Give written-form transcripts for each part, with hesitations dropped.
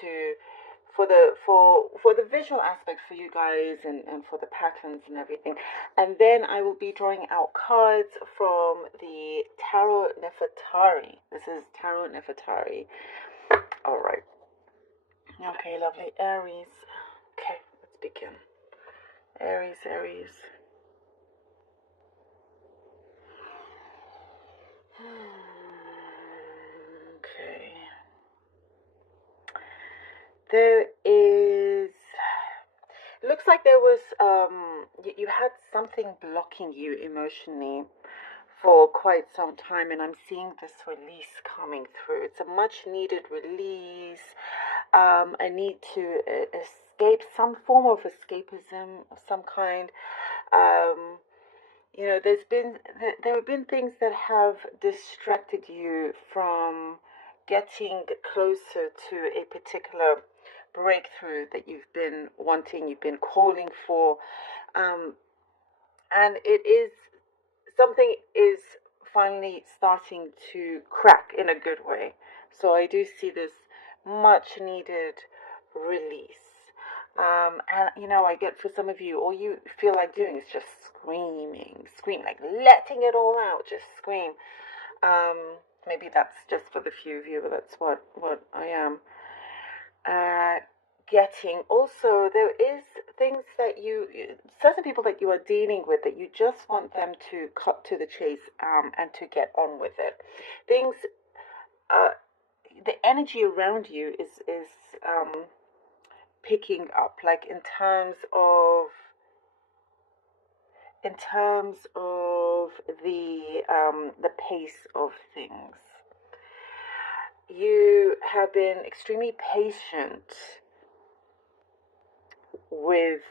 to for the visual aspect for you guys, and for the patterns and everything. And then I will be drawing out cards from the Tarot Nefertari. This is Tarot Nefertari. All right. Okay, lovely. Aries. Okay, let's begin. Aries, Aries. Okay. There is. It looks like there was you had something blocking you emotionally for quite some time, and I'm seeing this release coming through. It's a much needed release. I need to escape, some form of escapism of some kind. You know, there have been things that have distracted you from getting closer to a particular breakthrough that you've been wanting, you've been calling for, and it is something is finally starting to crack in a good way. So I do see this much needed release. And you know, I get, for some of you, all you feel like doing is just scream, like letting it all out, just scream. Maybe that's just for the few of you, but that's what I am getting. Also, there is things that certain people that you are dealing with, that you just want them to cut to the chase, and to get on with it. Things, the energy around you is picking up, like in terms of the pace of things. You have been extremely patient with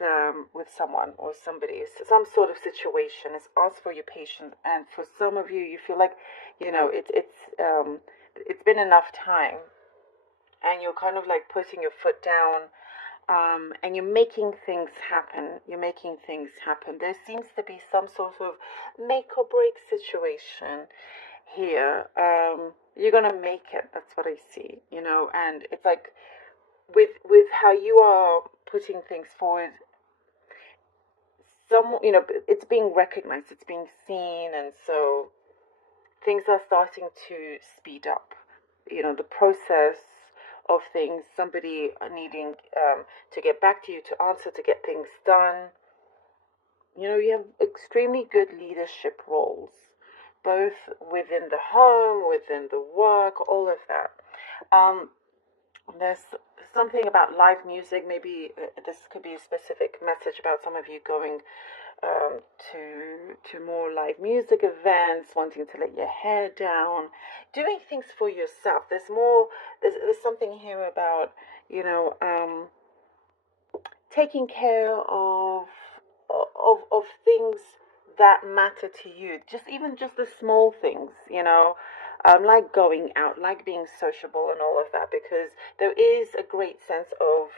someone or somebody, some sort of situation has asked for your patience, and for some of you, you feel like, you know, it's been enough time, and you're kind of like putting your foot down, and you're making things happen. There seems to be some sort of make or break situation here. You're gonna make it. That's what I see. You know, and it's like with how you are putting things forward. You know, it's being recognized, it's being seen, and so things are starting to speed up. You know, the process of things, somebody needing to get back to you, to answer, to get things done. You know, you have extremely good leadership roles, both within the home, within the work, all of that. There's something about live music. Maybe this could be a specific message about some of you going to more live music events, wanting to let your hair down, doing things for yourself. There's something here about, you know, taking care of things that matter to you. Even just the small things, you know. Like going out, like being sociable and all of that, because there is a great sense of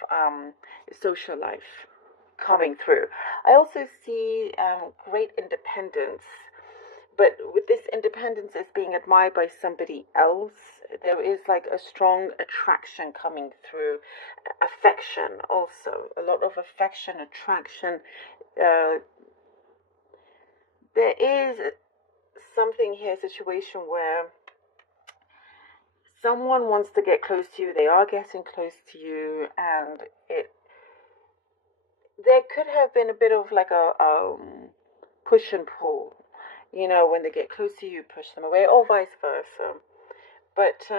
social life coming through. I also see great independence, but with this independence as being admired by somebody else, there is like a strong attraction coming through. Affection also, a lot of affection, attraction. There is something here, a situation where someone wants to get close to you, they are getting close to you, and there could have been a bit of like a push and pull, you know, when they get close to you, push them away, or vice versa. But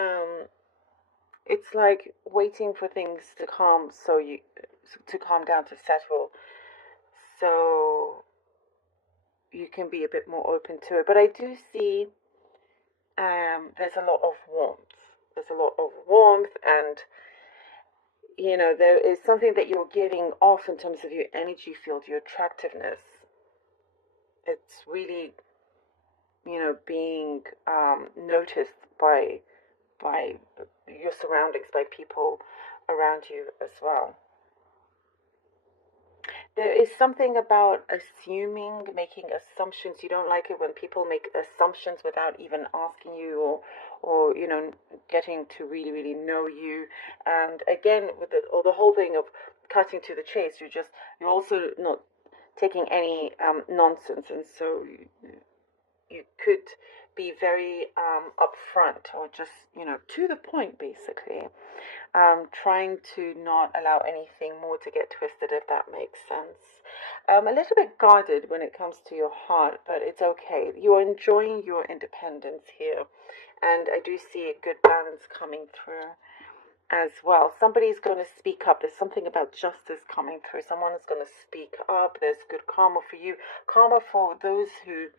it's like waiting for things to calm, to calm down, to settle, so you can be a bit more open to it. But I do see there's a lot of warmth. There's a lot of warmth, and you know, there is something that you're giving off in terms of your energy field, your attractiveness. It's really, you know, being noticed by your surroundings, by people around you as well. there is something about assuming, making assumptions. You don't like it when people make assumptions without even asking you, or getting to really, really know you. And again, with the whole thing of cutting to the chase, you're also not taking any nonsense, and so you could be very upfront, or just to the point, basically. Trying to not allow anything more to get twisted, if that makes sense. A little bit guarded when it comes to your heart, but it's okay. You're enjoying your independence here, and I do see a good balance coming through as well. Somebody's going to speak up. There's something about justice coming through. Someone is going to speak up. There's good karma for you. Karma for those who,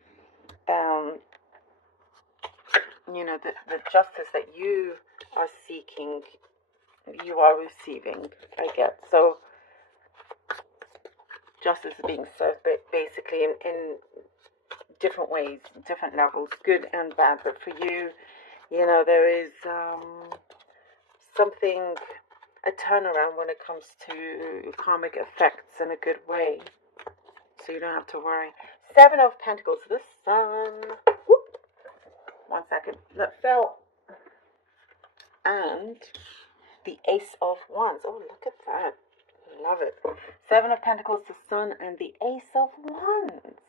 the justice that you are seeking, you are receiving, I get. So justice is being served, but basically in different ways, different levels, good and bad. But for you, there is something, a turnaround when it comes to karmic effects in a good way. So you don't have to worry. 7 of Pentacles, the Sun. Whoop. 1 second. That fell. And the Ace of Wands. Oh, look at that. Love it. 7 of Pentacles, the Sun, and the Ace of Wands.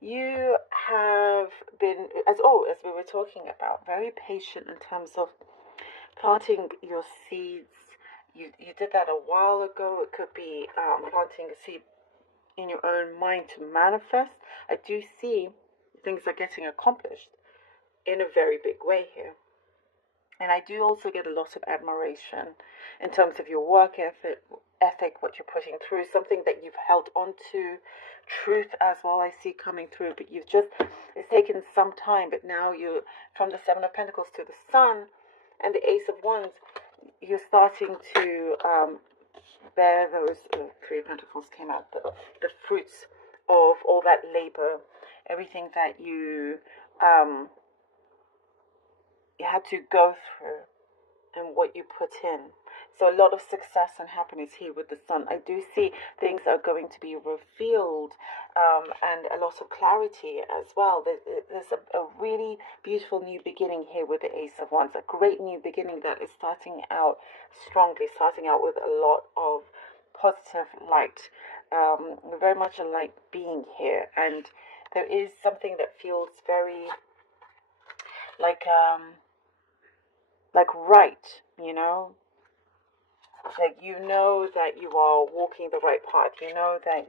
You have been, as we were talking about, very patient in terms of planting your seeds. You did that a while ago. It could be planting a seed in your own mind to manifest. I do see things are getting accomplished in a very big way here. And I do also get a lot of admiration in terms of your work ethic, what you're putting through, something that you've held on to, truth as well I see coming through, but it's taken some time, but now you're, from the 7 of Pentacles to the Sun and the Ace of Wands, you're starting to bear those, 3 of Pentacles came out, the fruits of all that labor, everything that you had to go through and what you put in. So a lot of success and happiness here with the Sun. I do see things are going to be revealed, and a lot of clarity as well. There's a really beautiful new beginning here with the Ace of Wands. A great new beginning that is starting out strongly, starting out with a lot of positive light. Very much a light being here. And there is something that feels very like right, like that you are walking the right path, that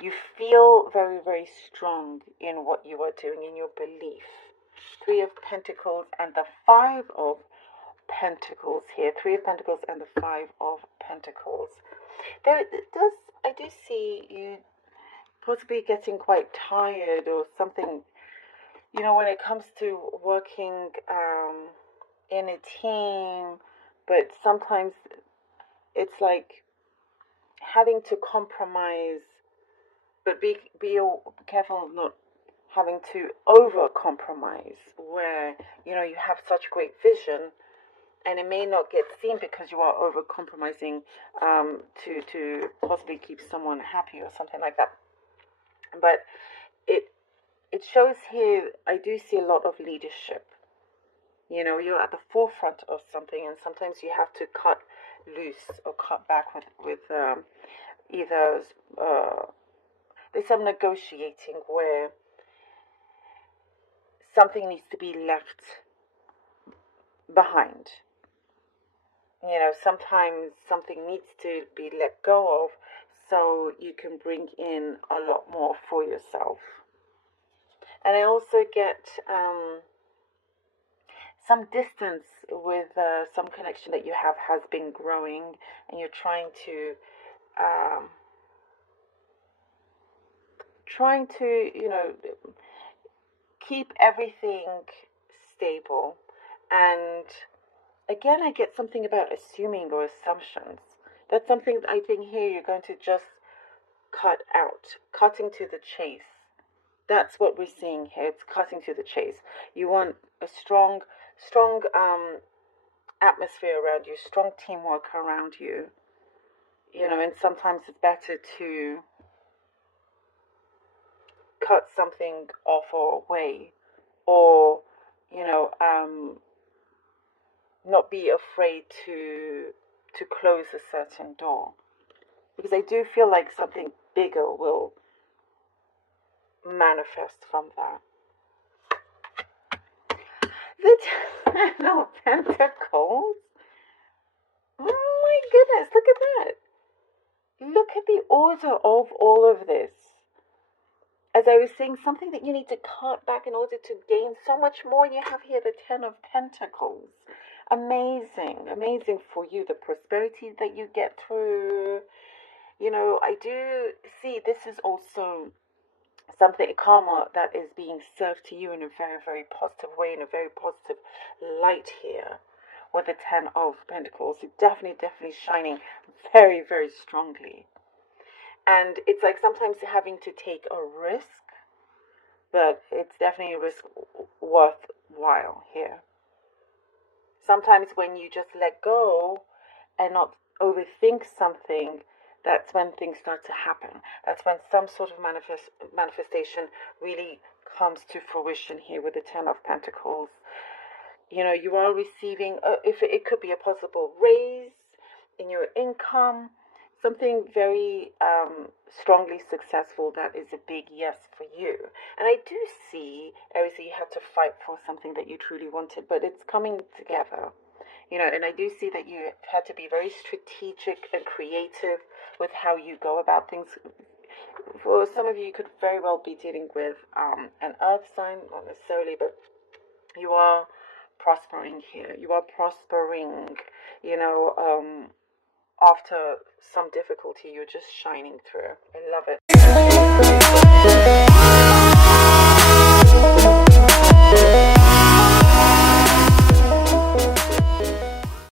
you feel very, very strong in what you are doing, in your belief. 3 of Pentacles and the 5 of Pentacles here. 3 of Pentacles and the 5 of Pentacles. I do see you possibly getting quite tired or something, when it comes to working in a team, but sometimes it's like having to compromise, but be careful of not having to over compromise, where you have such great vision and it may not get seen because you are over compromising to possibly keep someone happy or something like that. But it shows here, I do see a lot of leadership. You're at the forefront of something, and sometimes you have to cut loose or cut back with either there's some negotiating where something needs to be left behind. Sometimes something needs to be let go of so you can bring in a lot more for yourself. And I also get some distance with some connection that you have has been growing, and you're trying to keep everything stable. And again, I get something about assuming or assumptions. That's something I think here you're going to just cut out, cutting to the chase. That's what we're seeing here. It's cutting to the chase. You want a strong atmosphere around you, strong teamwork around you. and sometimes it's better to cut something off or away, or, not be afraid to close a certain door, because I do feel like something bigger will manifest from that. The Ten of Pentacles. Oh my goodness, look at that. Look at the order of all of this. As I was saying, something that you need to cut back in order to gain so much more. You have here the Ten of Pentacles. Amazing, amazing for you, the prosperity that you get through. I do see this is also something, karma, that is being served to you in a very, very positive way, in a very positive light here with the Ten of Pentacles. You're definitely shining very, very strongly. And it's like sometimes having to take a risk, but it's definitely a risk worthwhile here. Sometimes when you just let go and not overthink something, that's when things start to happen. That's when some sort of manifestation really comes to fruition here with the Ten of Pentacles. You are receiving, if it could be a possible raise in your income, something very strongly successful that is a big yes for you. And I do see, Aries, you had to fight for something that you truly wanted, but it's coming together. And I do see that you had to be very strategic and creative with how you go about things. For some of you, you could very well be dealing with an earth sign, not necessarily, but you are prospering here. You are prospering, after some difficulty, you're just shining through. I love it.